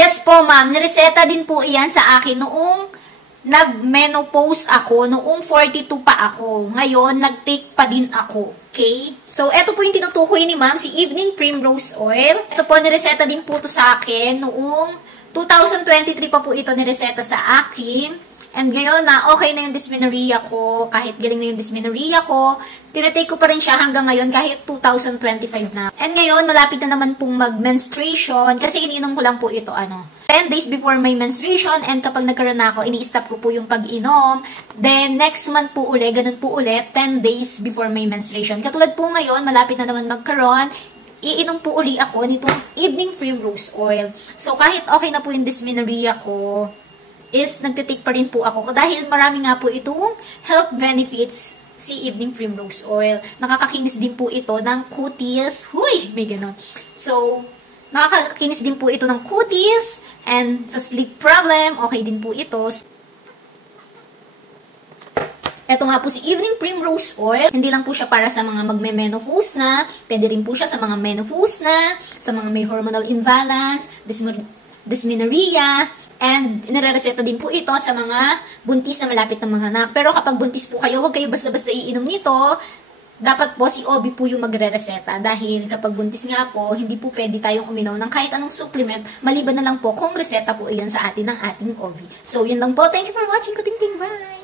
Yes po, ma'am. Nireseta din po iyan sa akin noong nag-menopause ako, noong 42 pa ako. Ngayon, nag-take pa din ako. Okay? So, eto po yung tinutukoy ni ma'am, si Evening Primrose Oil. Ito po, nireseta din po to sa akin noong 2023 pa po ito nireseta sa akin. And ngayon na okay na yung dysmenorrhea ko, kahit galing na yung dysmenorrhea ko, tinatake ko pa rin siya hanggang ngayon kahit 2025 na. And ngayon, malapit na naman pong mag-menstruation kasi iniinom ko lang po ito 10 days before my menstruation, and kapag nagkaroon na ako, ini-stop ko po yung pag-inom. Then, next month po ulit, ganun po ulit, 10 days before my menstruation. Katulad po ngayon, malapit na naman magkaroon, iinom po uli ako nitong Evening Primrose Oil. So, kahit okay na po yung dysmenorrhea ko, is nagtitake pa rin po ako dahil marami nga po itong health benefits si Evening Primrose Oil. Nakakakinis din po ito ng cuties. Huy! May ganon. So, nakakakinis din po ito ng cuties and sa sleep problem, okay din po ito. Ito nga po si Evening Primrose Oil. Hindi lang po siya para sa mga magme-menopause na. Pwede rin po siya sa mga menopause na, sa mga may hormonal imbalance, dysmenorrhea, and nire-reseta din po ito sa mga buntis na malapit ng mga anak. Pero kapag buntis po kayo, huwag kayo basta-basta iinom nito. Dapat po si OB po yung magre-reseta. Dahil kapag buntis nga po, hindi po pwede tayong uminom ng kahit anong supplement. Maliban na lang po kung reseta po iyan sa atin ng ating OB. So, yun lang po. Thank you for watching. Kuting-ting. Bye!